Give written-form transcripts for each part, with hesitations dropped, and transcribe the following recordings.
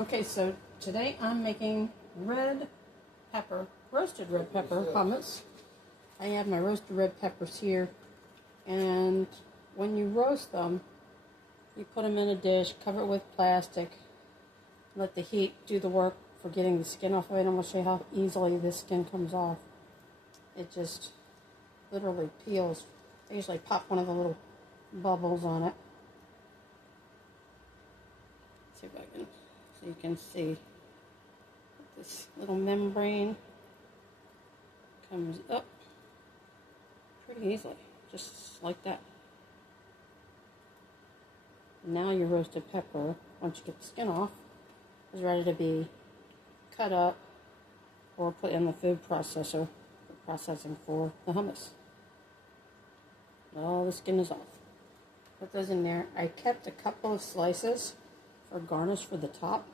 Okay, so today I'm making roasted red pepper hummus. I have my roasted red peppers here, and when you roast them, you put them in a dish, cover it with plastic, let the heat do the work for getting the skin off of it. I'm going to show you how easily this skin comes off. It just literally peels. I usually pop one of the little bubbles on it. See if I can, so you can see this little membrane comes up pretty easily, just like that. Now your roasted pepper, once you get the skin off, is ready to be cut up or put in the food processor for processing for the hummus. All the skin is off. Put those in there. I kept a couple of slices for garnish for the top.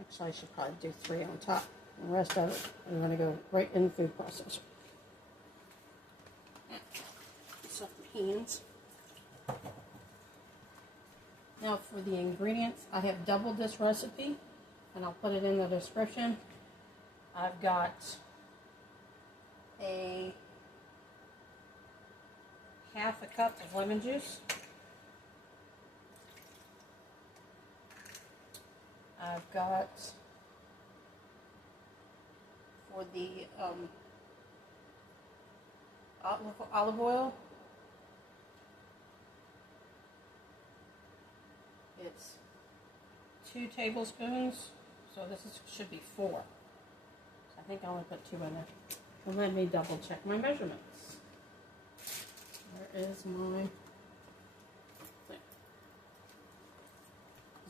Actually, I should probably do 3 on top. And the rest of it, I'm going to go right in the food processor. Off my hands. Now for the ingredients, I have doubled this recipe, and I'll put it in the description. I've got a half a cup of lemon juice. I've got, for the olive oil, it's 2 tablespoons, so this should be 4. I think I only put 2 in there. Well, let me double check my measurements. Where is my thing?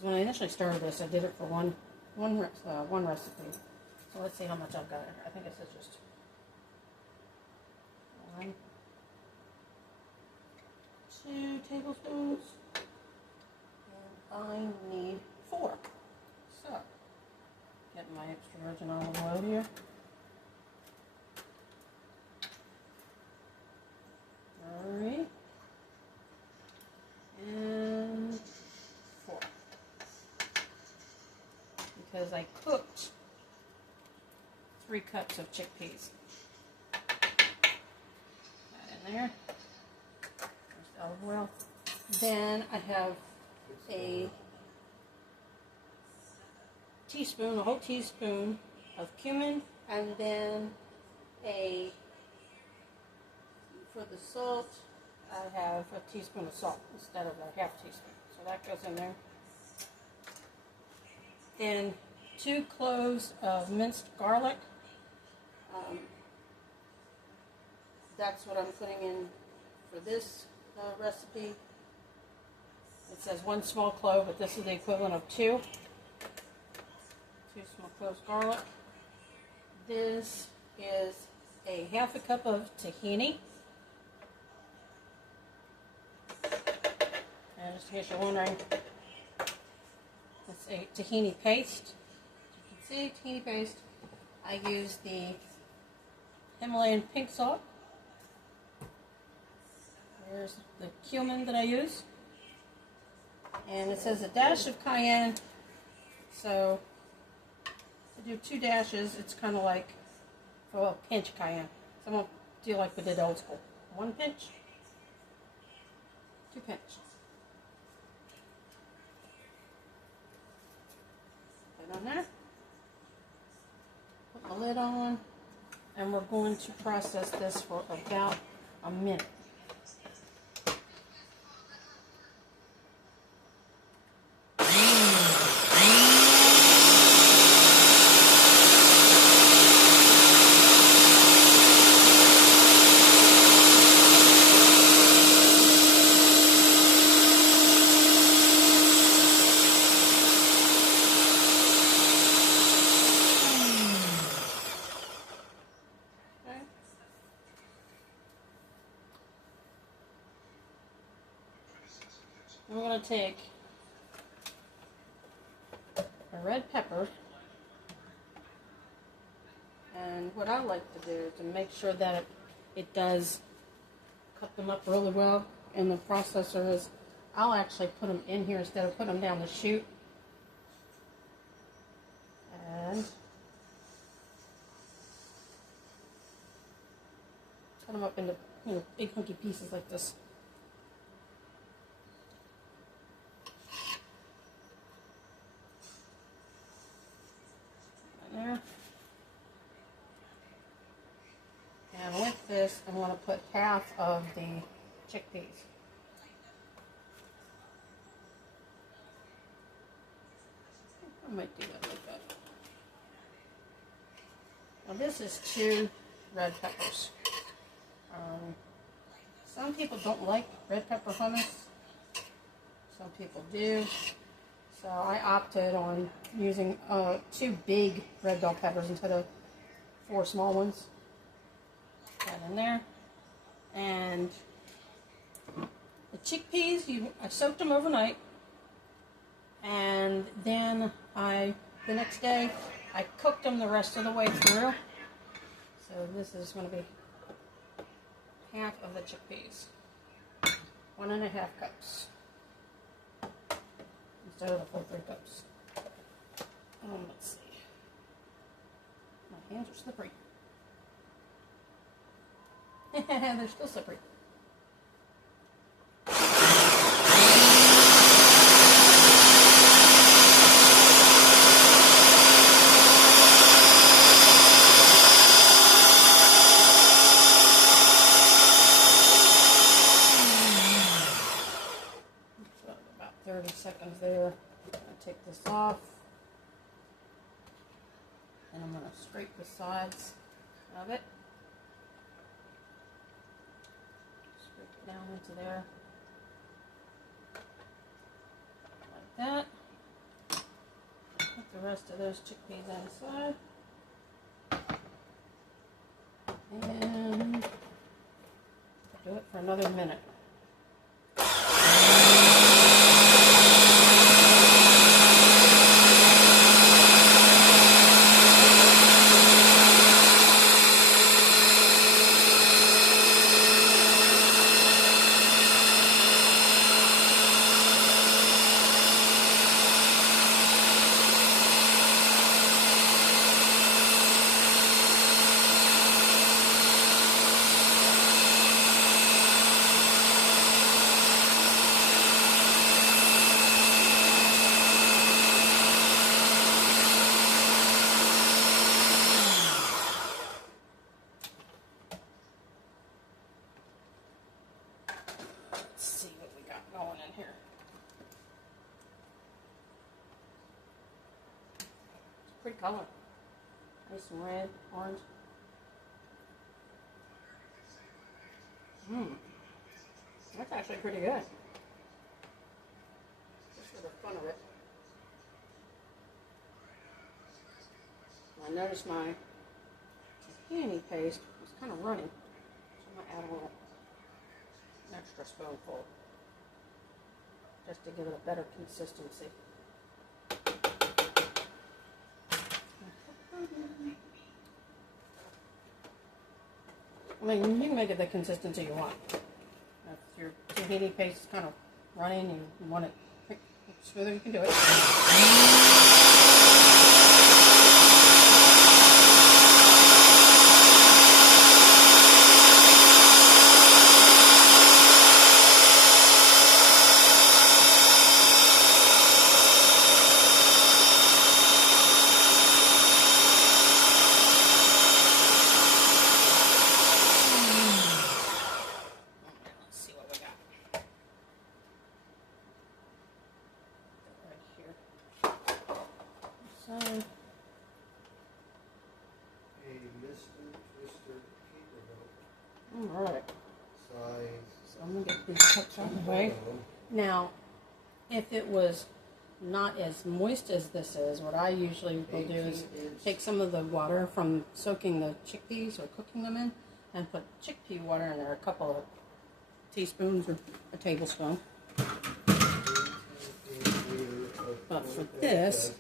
When I initially started this, I did it for one recipe. So let's see how much I've got in here. I think it says just 1, 2 tablespoons. And I need 4. So, getting my extra virgin olive oil here. Alright. And 4. Because I cooked 3 cups of chickpeas. That in there. There's olive oil. Then I have a whole teaspoon of cumin, and then for the salt, I have a teaspoon of salt instead of a half teaspoon. So that goes in there. Then 2 cloves of minced garlic. That's what I'm putting in for this recipe. It says 1 small clove, but this is the equivalent of 2. 2 small cloves garlic. This is a half a cup of tahini. And just in case you're wondering, it's a tahini paste. As you can see, tahini paste. I use the Himalayan pink salt. There's the cumin that I use. And it says a dash of cayenne. So to do 2 dashes, it's kind of like, well, a pinch cayenne. So I won't do like we did old school. 1 pinch, 2 pinch. Put it on there. Put the lid on. And we're going to process this for about a minute. We're going to take a red pepper, and what I like to do to make sure that it does cut them up really well in the processor is I'll actually put them in here instead of putting them down the chute. And cut them up into, big hunky pieces like this. Right there. And with this, I want to put half of the chickpeas. I might do that like that. Now this is 2 red peppers. Some people don't like red pepper hummus. Some people do. So I opted on using 2 big red bell peppers instead of 4 small ones. That in there. And the chickpeas, I soaked them overnight. And then the next day, I cooked them the rest of the way through. So this is going to be half of the chickpeas. 1.5 cups. Instead of the full 3 cups. Let's see. My hands are slippery. They're still slippery. About 30 seconds there. I'm going to take this off. And I'm going to scrape the sides of it. Scrape it down into there. Like that. Put the rest of those chickpeas inside. And do it for another minute. Pretty color. Nice and red, orange. That's actually pretty good. Just for the fun of it. I noticed my tahini paste was kind of runny, so I'm going to add an extra spoonful just to give it a better consistency. I mean, you can make it the consistency you want. If your tahini paste is kind of runny and you want it smoother, you can do it. Alright, so I'm going to get these cups out of the way. Now, if it was not as moist as this is, what I usually will do is take some of the water from soaking the chickpeas or cooking them in and put chickpea water in there, a couple of teaspoons or a tablespoon. But for this,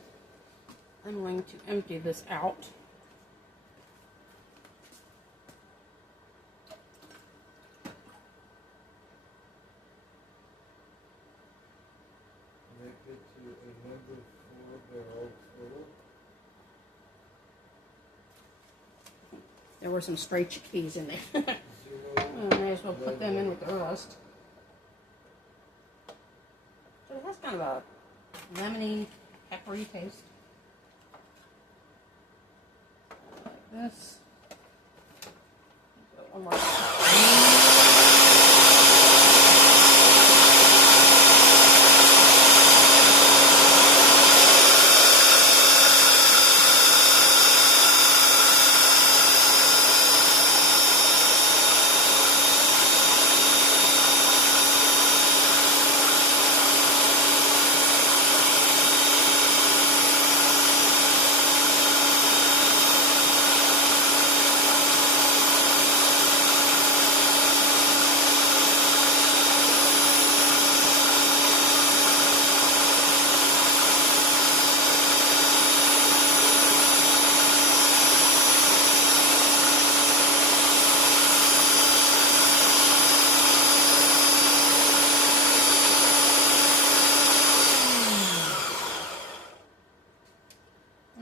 I'm going to empty this out. There were some stray chickpeas in there. I may as well put them in with the rest. So it has kind of a lemony, peppery taste. Like this. One more.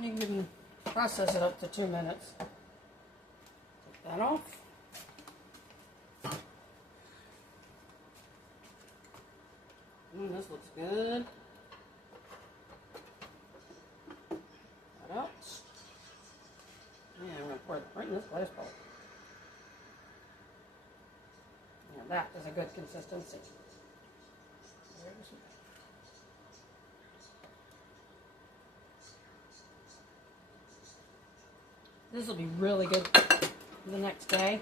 You can process it up to 2 minutes. Take that off. This looks good. What else? Yeah, I'm going to pour it right in this glass bowl. Now that is a good consistency. This will be really good the next day.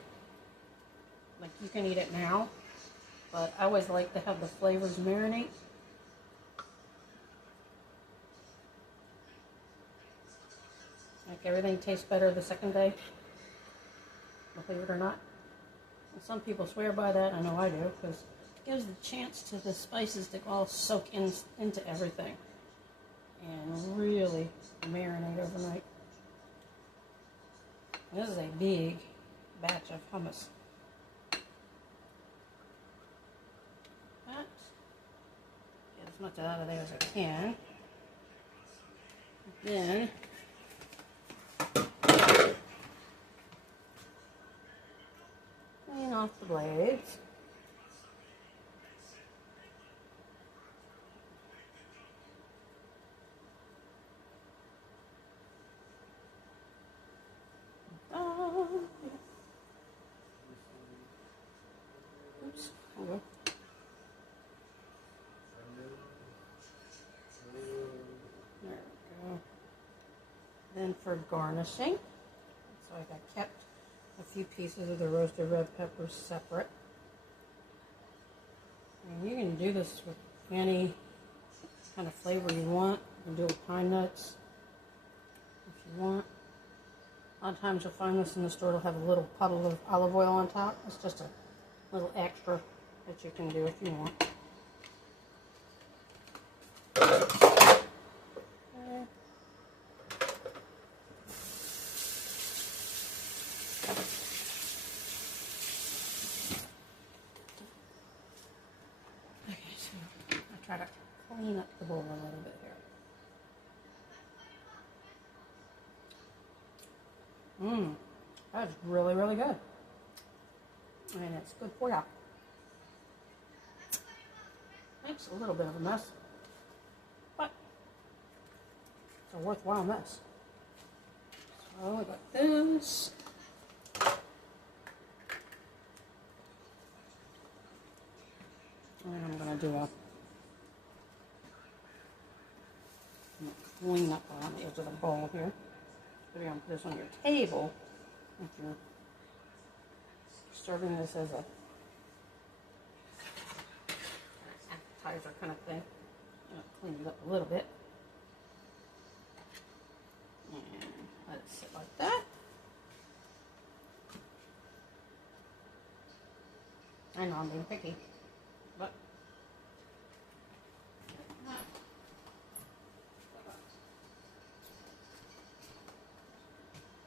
Like, you can eat it now, but I always like to have the flavors marinate. Like, everything tastes better the second day, believe it or not. And some people swear by that. I know I do, because it gives the chance to the spices to all soak into everything and really marinate overnight. This is a big batch of hummus. But get as much out of there as I can. Then clean off the blades. Oops. Okay. There we go. Then for garnishing, so I kept a few pieces of the roasted red peppers separate. And you can do this with any kind of flavor you want. You can do it with pine nuts if you want. A lot of times you'll find this in the store. It'll have a little puddle of olive oil on top. It's just a little extra that you can do if you want. Okay, so I try to clean up the bowl a little bit here. That's really, really good. And it's good for you. Makes a little bit of a mess, but it's a worthwhile mess. So I got this. And I'm going to do a clean up around the edge of the bowl here. So you're going to put this on your table if you're serving this as a appetizer kind of thing. Clean it up a little bit. And let it sit like that. I know I'm being picky, but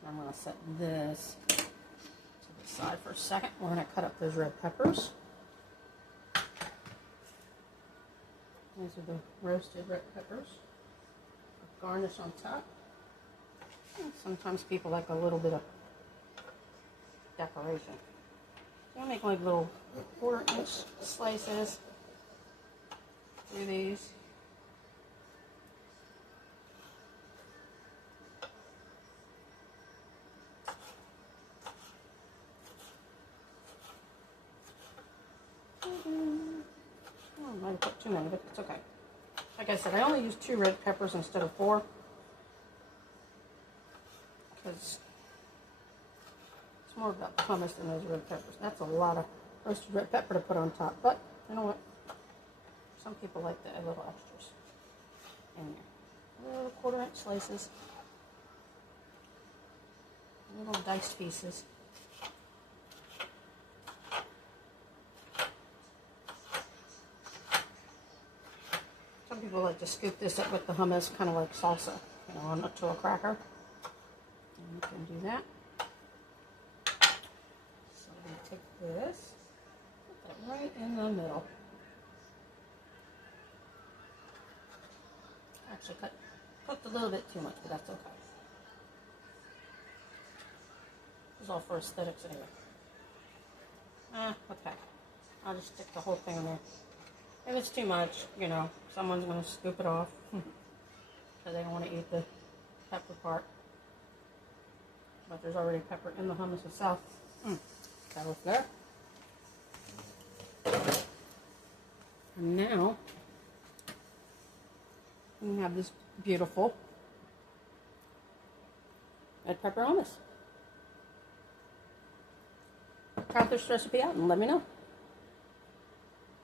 I'm going to set this to the side for a second. We're going to cut up those red peppers. These are the roasted red peppers. Garnish on top. And sometimes people like a little bit of decoration. So I make like little 1/4-inch slices through these. I might have put too many, but it's okay. Like I said, I only use 2 red peppers instead of 4. Because it's more about the hummus than those red peppers. That's a lot of roasted red pepper to put on top. But, you know what? Some people like to add little extras in there. Little 1/4-inch slices. Little diced pieces. Some people like to scoop this up with the hummus, kind of like salsa, you know, onto a cracker. And you can do that. So I'm going to take this, put that right in the middle. Actually cooked a little bit too much, but that's okay. This is all for aesthetics anyway. Okay. I'll just stick the whole thing in there. If it's too much, you know, someone's going to scoop it off because they don't want to eat the pepper part. But there's already pepper in the hummus itself. That was there. And now, we have this beautiful red pepper hummus. Try this recipe out and let me know.